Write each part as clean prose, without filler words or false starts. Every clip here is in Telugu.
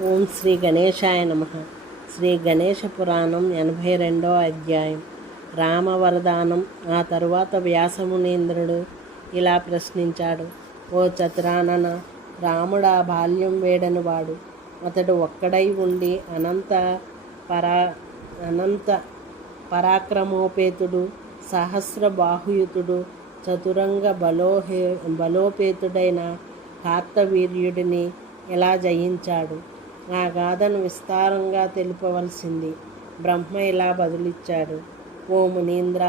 ఓం శ్రీ గణేశాయ నమః. శ్రీ గణేశ పురాణం 82వ అధ్యాయం. రామవరదానం. ఆ తరువాత వ్యాసమునీంద్రుడు ఇలా ప్రశ్నించాడు. ఓ చతురానన, రాముడా బాల్యం వేడనివాడు. అతడు ఒక్కడై ఉండి అనంత పరాక్రమోపేతుడు, సహస్ర బాహుయుతుడు, చతురంగ బలోపేతుడైన కార్తవీర్యుడిని ఎలా జయించాడు? ఆ గాథను విస్తారంగా తెలుపవలసింది. బ్రహ్మ ఇలా బదులిచ్చాడు. ఓ మునీంద్ర,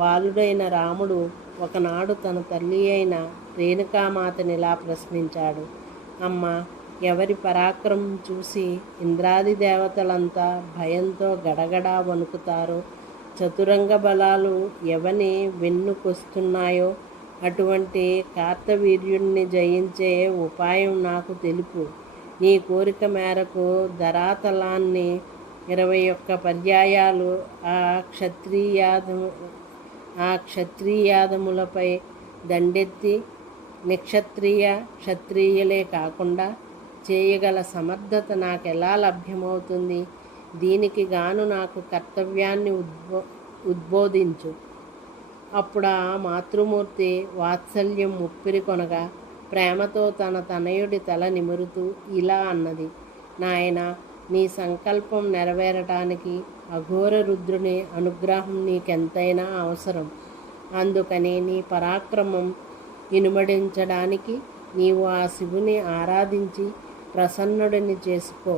బాలుడైన రాముడు ఒకనాడు తన తల్లి అయిన రేణుకామాతనిలా ప్రశ్నించాడు. అమ్మ, ఎవరి పరాక్రమం చూసి ఇంద్రాది దేవతలంతా భయంతో గడగడా వణుకుతారో, చతురంగ బలాలు ఎవని వెన్నుకొస్తున్నాయో అటువంటి కార్తవీర్యుడిని జయించే ఉపాయం నాకు తెలుపు. నీ కోరిక మేరకు ధరాతలాన్ని 21 పర్యాయాలు ఆ క్షత్రియాదములపై దండెత్తి క్షత్రియులే కాకుండా చేయగల సమర్థత నాకెలా లభ్యమవుతుంది? దీనికి గాను నాకు కర్తవ్యాన్ని ఉద్బోధించు. అప్పుడు ఆ మాతృమూర్తి వాత్సల్యం ముప్పిరి కొనగా ప్రేమతో తన తనయుడి తల నిమురుతూ ఇలా అన్నది. నాయన, నీ సంకల్పం నెరవేరటానికి అఘోర రుద్రుని అనుగ్రహం నీకెంతైనా అవసరం. అందుకని నీ పరాక్రమం ఇనుమడించడానికి నీవు ఆ శివుని ఆరాధించి ప్రసన్నుడిని చేసుకో.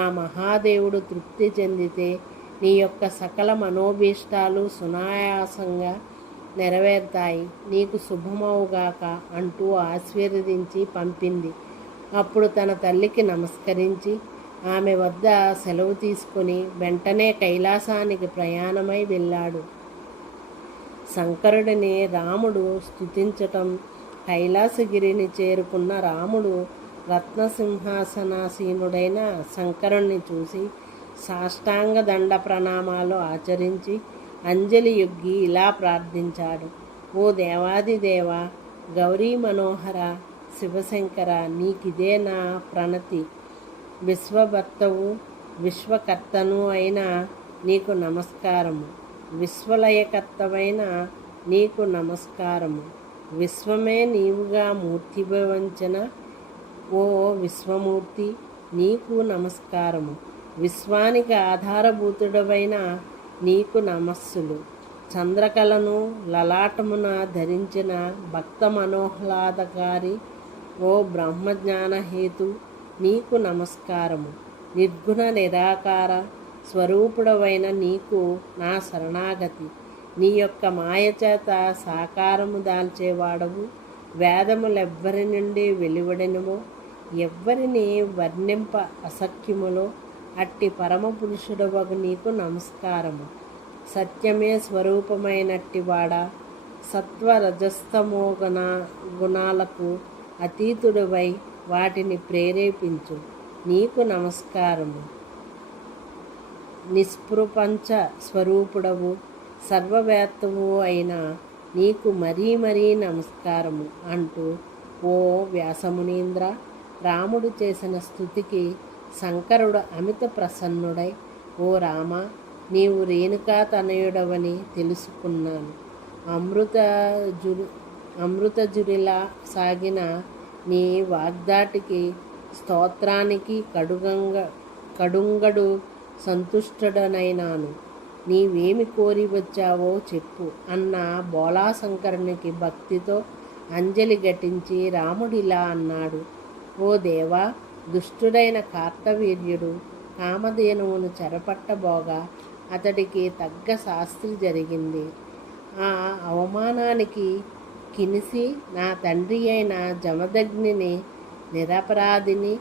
ఆ మహాదేవుడు తృప్తి చెందితే నీ యొక్క సకల మనోభీష్టాలు సునాయాసంగా నెరవేరుతాయి. నీకు శుభమవుగాక అంటూ ఆశీర్వదించి పంపింది. అప్పుడు తన తల్లికి నమస్కరించి ఆమె వద్ద సెలవు తీసుకుని వెంటనే కైలాసానికి ప్రయాణమై వెళ్ళాడు. శంకరుడిని రాముడు స్తుతించటం. కైలాసగిరిని చేరుకున్న రాముడు రత్నసింహాసనాసీనుడైన శంకరుణ్ణి చూసి సాష్టాంగ దండ ప్రణామాలు ఆచరించి అంజలి యొగ్గి ఇలా ప్రార్థించాడు. ఓ దేవాదిదేవ, గౌరీ మనోహర, శివశంకర, నీకిదే నా ప్రణతి. విశ్వభర్తవు విశ్వకర్తను అయిన నీకు నమస్కారము. విశ్వలయకర్తవైన నీకు నమస్కారము. విశ్వమే నీవుగా మూర్తిభవించిన ఓ విశ్వమూర్తి, నీకు నమస్కారము. విశ్వానికి ఆధారభూతుడవైన నీకు నమస్సులు. చంద్రకళను లలాటమున ధరించిన భక్త మనోహ్లాదకారి ఓ బ్రహ్మజ్ఞానహేతు, నీకు నమస్కారము. నిర్గుణ నిరాకార స్వరూపుడవైన నీకు నా శరణాగతి. నీ యొక్క మాయచేత సాకారము దాల్చేవాడవు. వేదములెవ్వరి నుండి వెలువడినవో, ఎవ్వరిని వర్ణింప అసఖ్యములో అట్టి పరమపురుషుడవగు నీకు నమస్కారము. సత్యమే స్వరూపమైనట్టివాడా, సత్వరజస్తమో గుణాలకు అతీతుడవై వాటిని ప్రేరేపించు. నీకు నమస్కారము. నిష్ప్రపంచ స్వరూపుడవు, సర్వవేత్తవు అయిన నీకు మరీ మరీ నమస్కారము అంటూ ఓ వ్యాసమునీంద్ర, రాముడు చేసిన స్తుతికి శంకరుడు అమిత ప్రసన్నుడై, ఓ రామ, నీవు రేణుకా తనయుడవని తెలుసుకున్నాను. అమృతజురిలా సాగిన నీ వాగ్దాటికి స్తోత్రానికి కడుంగడు సంతుష్టుడనైనాను. నీవేమి కోరి వచ్చావో చెప్పు అన్న బోళాశంకరునికి భక్తితో అంజలి ఘటించి రాముడిలా అన్నాడు. ఓ దేవా, దుష్టుడైన కార్తవీర్యుడు కామధేనువును చెరపట్టబోగా అతడికి తగ్గ శాస్త్రి జరిగింది. ఆ అవమానానికి కినిసి నా తండ్రి అయిన జమదగ్నిని, నిరపరాధిని,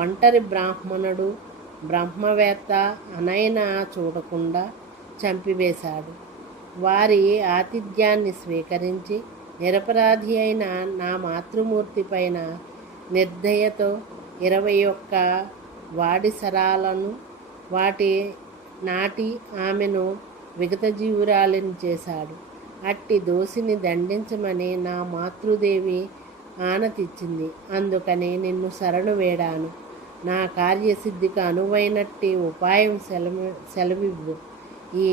ఒంటరి బ్రాహ్మణుడు, బ్రహ్మవేత్త అనైనా చూడకుండా చంపివేశాడు. వారి ఆతిథ్యాన్ని స్వీకరించి నిరపరాధి అయిన నా మాతృమూర్తి పైన నిర్దయతో 21 వాడిసరాలను వాటి నాటి ఆమెను విగతజీవురాలిని చేశాడు. అట్టి దోషిని దండించమని నా మాతృదేవి ఆనతిచ్చింది. అందుకని నిన్ను శరణు వేడాను. నా కార్యసిద్ధికి అనువైనట్టి ఉపాయం సెలవివ్వు. ఈ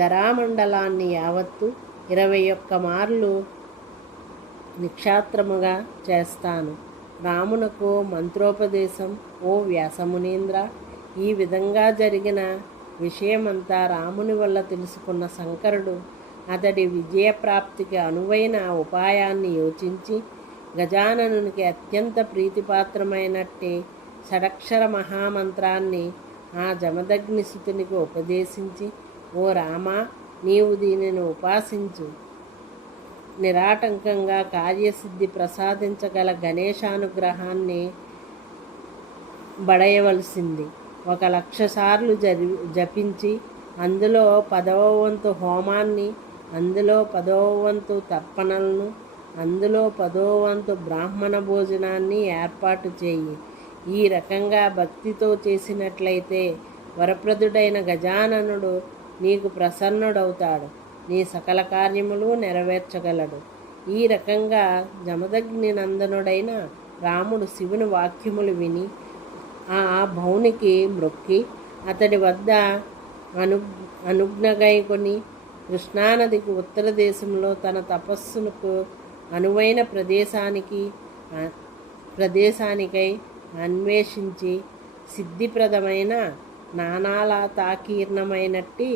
ధరామండలాన్ని యావత్తు 21 మార్లు నిక్షాత్రముగా చేస్తాను. రామునకు మంత్రోపదేశం. ఓ వ్యాసమునీంద్ర, ఈ విధంగా జరిగిన విషయమంతా రాముని వల్ల తెలుసుకున్న శంకరుడు అతడి విజయప్రాప్తికి అనువైన ఉపాయాన్ని యోచించి గజాననునికి అత్యంత ప్రీతిపాత్రమైనట్టే షడక్షర మహామంత్రాన్ని ఆ జమదగ్నిసుతునికి ఉపదేశించి, ఓ రామ, నీవు దీనిని ఉపాసించు. నిరాటంకంగా కార్యసిద్ధి ప్రసాదించగల గణేశానుగ్రహాన్ని బడయవలసింది. 1,00,000 సార్లు జపించి అందులో 10వ వంతు హోమాన్ని, అందులో 10వ వంతు తర్పణలను, అందులో 10వ వంతు బ్రాహ్మణ భోజనాన్ని ఏర్పాటు చేయి. ఈ రకంగా భక్తితో చేసినట్లయితే వరప్రదుడైన గజాననుడు నీకు ప్రసన్నుడవుతాడు, నీ సకల కార్యములు నెరవేర్చగలడు. ఈ రకంగా జమదగ్ని నందనుడైన రాముడు శివుని వాక్యములు విని ఆ భౌనికి మ్రొక్కి అతడి వద్ద అనుజ్ఞగైకొని కృష్ణానదికి ఉత్తర దేశంలో తన తపస్సులకు అనువైన ప్రదేశానికై అన్వేషించి సిద్ధిప్రదమైన నానాలతాకీర్ణమైనట్టి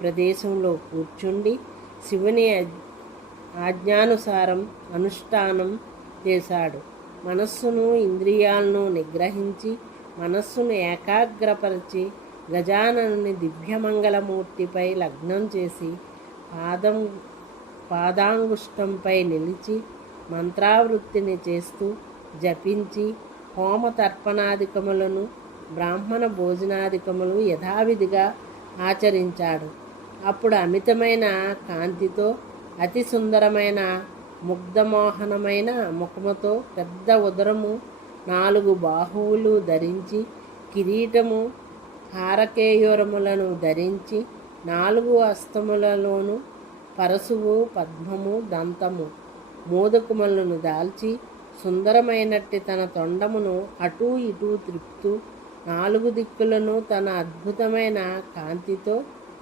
ప్రదేశంలో కూర్చుండి శివుని ఆజ్ఞానుసారం అనుష్ఠానం చేశాడు. మనస్సును పాంద్రియాలను నిగ్రహించి మనస్సును ఏకాగ్రపరిచి గజాననుని దివ్యమంగళమూర్తిపై లగ్నం చేసి పాదాంగుష్టంపై నిలిచి మంత్రావృత్తిని చేస్తూ జపించి హోమతర్పణాదికములను బ్రాహ్మణ భోజనాదికములు యథావిధిగా ఆచరించాడు. అప్పుడు అమితమైన కాంతితో అతి సుందరమైన ముగ్ధమోహనమైన ముఖముతో పెద్ద ఉదరము 4 బాహువులు ధరించి కిరీటము హారకేయూరములను ధరించి 4 హస్తములలోనూ పరశువు పద్మము దంతము మోదకుమలను దాల్చి సుందరమైనట్టి తన తొండమును అటూ ఇటూ త్రిప్పుతూ 4 దిక్కులను తన అద్భుతమైన కాంతితో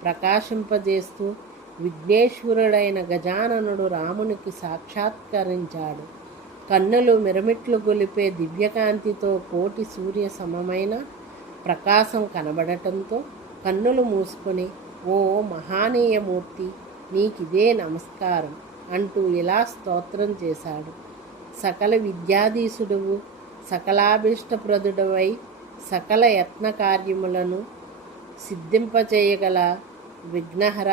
ప్రకాశింపజేస్తూ విఘ్నేశ్వరుడైన గజాననుడు రామునికి సాక్షాత్కరించాడు. కన్నులు మిరమిట్లు గొలిపే దివ్యకాంతితో కోటి సూర్య సమమైన ప్రకాశం కనబడటంతో కన్నులు మూసుకొని, ఓ మహానీయమూర్తి, నీకిదే నమస్కారం అంటూ ఇలా స్తోత్రం చేశాడు. సకల విద్యాధీశుడువు, సకలాభీష్టప్రదుడవై సకల యత్న కార్యములను సిద్ధింపచేయగల విఘ్నహర,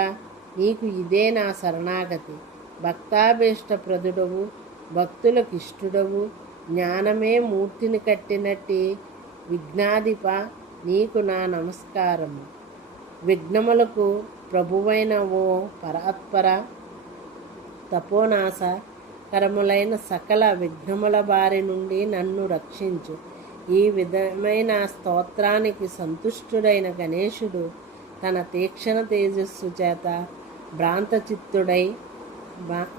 నీకు ఇదే నా శరణాగతి. భక్తాభీష్టప్రదుడవు, భక్తులకిష్టుడవు, జ్ఞానమే మూర్తిని కట్టినట్టి విఘ్నాధిప, నీకు నా నమస్కారము. విఘ్నములకు ప్రభువైన ఓ పరాత్పర, తపోనాశ కరములైన సకల విఘ్నముల బారి నుండి నన్ను రక్షించు. ఈ విధమైన స్తోత్రానికి సంతుష్టుడైన గణేశుడు తన తీక్షణ తేజస్సు చేత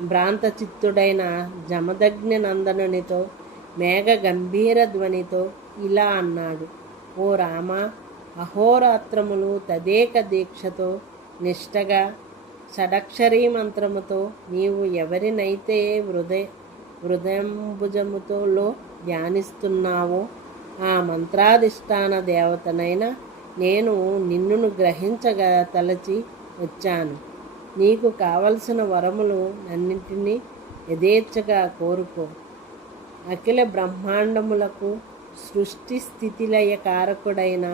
భ్రాంతచిత్తుడైన జమదగ్ని నందనునితో మేఘ గంభీర ధ్వనితో ఇలా అన్నాడు. ఓ రామ, అహోరాత్రములు తదేక దీక్షతో నిష్టగా షడక్షరీ మంత్రముతో నీవు ఎవరినైతే హృదయంభుజముతో ధ్యానిస్తున్నావో ఆ మంత్రాధిష్టాన దేవతనైన నేను నిన్నును గ్రహించగతలచి వచ్చాను. నీకు కావలసిన వరములు అన్నింటినీ యథేచ్ఛగా కోరుకో. అఖిల బ్రహ్మాండములకు సృష్టి స్థితిలయ కారకుడైన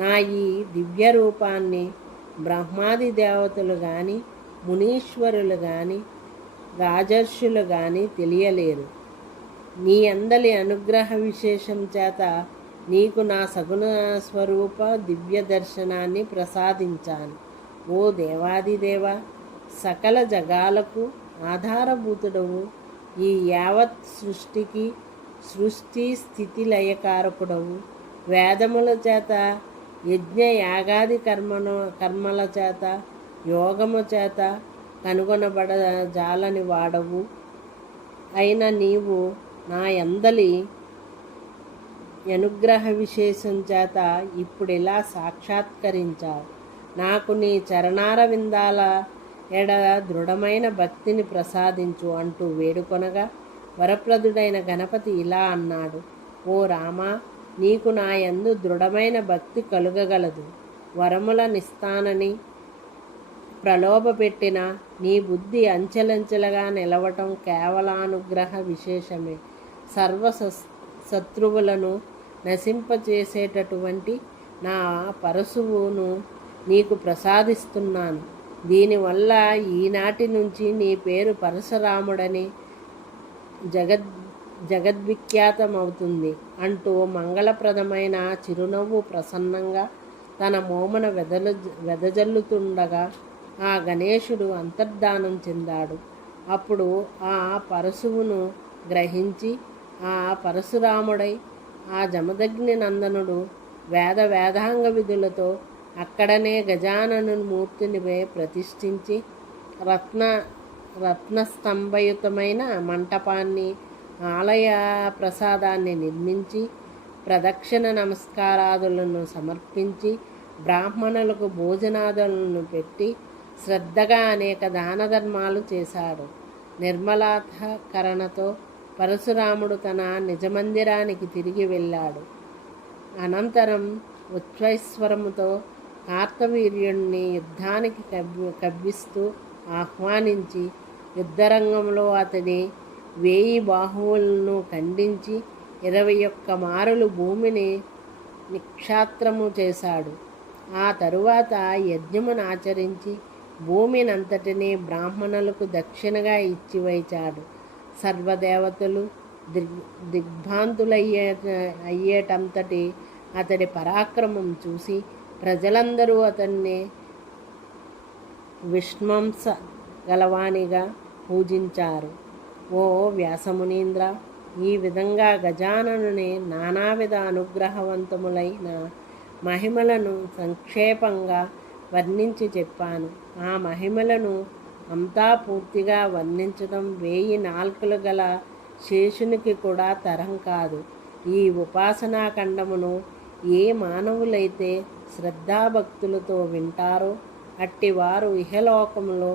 నా ఈ దివ్య రూపాన్ని బ్రహ్మాది దేవతలు కానీ మునీశ్వరులు కానీ రాజర్షులు కానీ తెలియలేరు. నీ అందలి అనుగ్రహ విశేషం చేత నీకు నా సగుణ స్వరూప దివ్య దర్శనాన్ని ప్రసాదించాను. ఓ దేవాదిదేవ, సకల జగాలకు ఆధారభూతుడవు, ఈ యావత్ సృష్టికి సృష్టి స్థితి లయకారకుడవు, వేదముల చేత యజ్ఞ యాగాది కర్మల చేత యోగము చేత కనుగొనబడజాలని వాడవు అయిన నీవు నా యందలి అనుగ్రహ విశేషం చేత ఇప్పుడిలా సాక్షాత్కరించావు. నాకు నీ చరణార విందాల ఎడ దృఢమైన భక్తిని ప్రసాదించు అంటూ వేడుకొనగా వరప్రదుడైన గణపతి ఇలా అన్నాడు: ఓ రామా, నీకు నా యందు దృఢమైన భక్తి కలుగగలదు. వరముల నిస్తానని ప్రలోభపెట్టిన నీ బుద్ధి అంచెలంచెలుగా నిలవటం కేవలానుగ్రహ విశేషమే. శత్రువులను నశింపచేసేటటువంటి నా పరశువును నీకు ప్రసాదిస్తున్నాను. దీనివల్ల ఈనాటి నుంచి నీ పేరు పరశురాముడని జగద్విఖ్యాతమవుతుంది అంటూ మంగళప్రదమైన చిరునవ్వు ప్రసన్నంగా తన మోమున వెదజల్లుతుండగా ఆ గణేశుడు అంతర్ధానం చెందాడు. అప్పుడు ఆ పరశువును గ్రహించి ఆ పరశురాముడై ఆ జమదగ్ని నందనుడు వేదాంగ విధులతో అక్కడనే గజానను మూర్తిని ప్రతిష్ఠించి రత్నస్తంభయుతమైన మంటపాన్ని, ఆలయ ప్రసాదాన్ని నిర్మించి ప్రదక్షిణ నమస్కారాదులను సమర్పించి బ్రాహ్మణులకు భోజనాదులను పెట్టి శ్రద్ధగా అనేక దాన ధర్మాలు చేశాడు. నిర్మలాధకరణతో పరశురాముడు తన నిజమందిరానికి తిరిగి వెళ్ళాడు. అనంతరం ఉచ్చైశ్వరముతో కార్తవీర్యుణ్ణి యుద్ధానికి కవ్విస్తూ ఆహ్వానించి యుద్ధరంగంలో అతడి 1000 బాహువులను ఖండించి 21 మారులు భూమిని నిక్షాత్రము చేశాడు. ఆ తరువాత యజ్ఞమును ఆచరించి భూమినంతటినీ బ్రాహ్మణులకు దక్షిణగా ఇచ్చివైచాడు. సర్వదేవతలు దిగ్భ్రాంతులయ్యేటంతటి అతడి పరాక్రమం చూసి ప్రజలందరూ అతన్ని విష్ణుంస గలవానిగా పూజించారు. ఓ వ్యాసమునీంద్ర, ఈ విధంగా గజాననుని నానావిధ అనుగ్రహవంతములైన మహిమలను సంక్షేపంగా వర్ణించి చెప్పాను. ఆ మహిమలను అంతా పూర్తిగా వర్ణించడం 1000 నాల్కలు గల శేషునికి కూడా తరం కాదు. ఈ ఉపాసనాఖండమును ఏ మానవులైతే శ్రద్ధాభక్తులతో వింటారో అట్టివారు ఇహలోకములో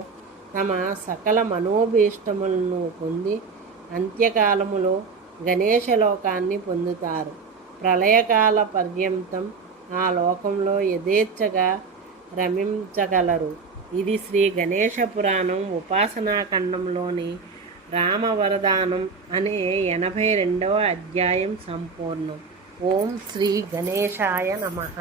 తమ సకల మనోభీష్టములను పొంది అంత్యకాలములో గణేశలోకాన్ని పొందుతారు. ప్రళయకాల పర్యంతం ఆ లోకంలో యథేచ్ఛగా రమించగలరు. ఇది శ్రీ గణేశ పురాణం ఉపాసనాఖండంలోని రామవరదానం అనే 82వ అధ్యాయం సంపూర్ణం. ఓం శ్రీ గణేశాయ నమః.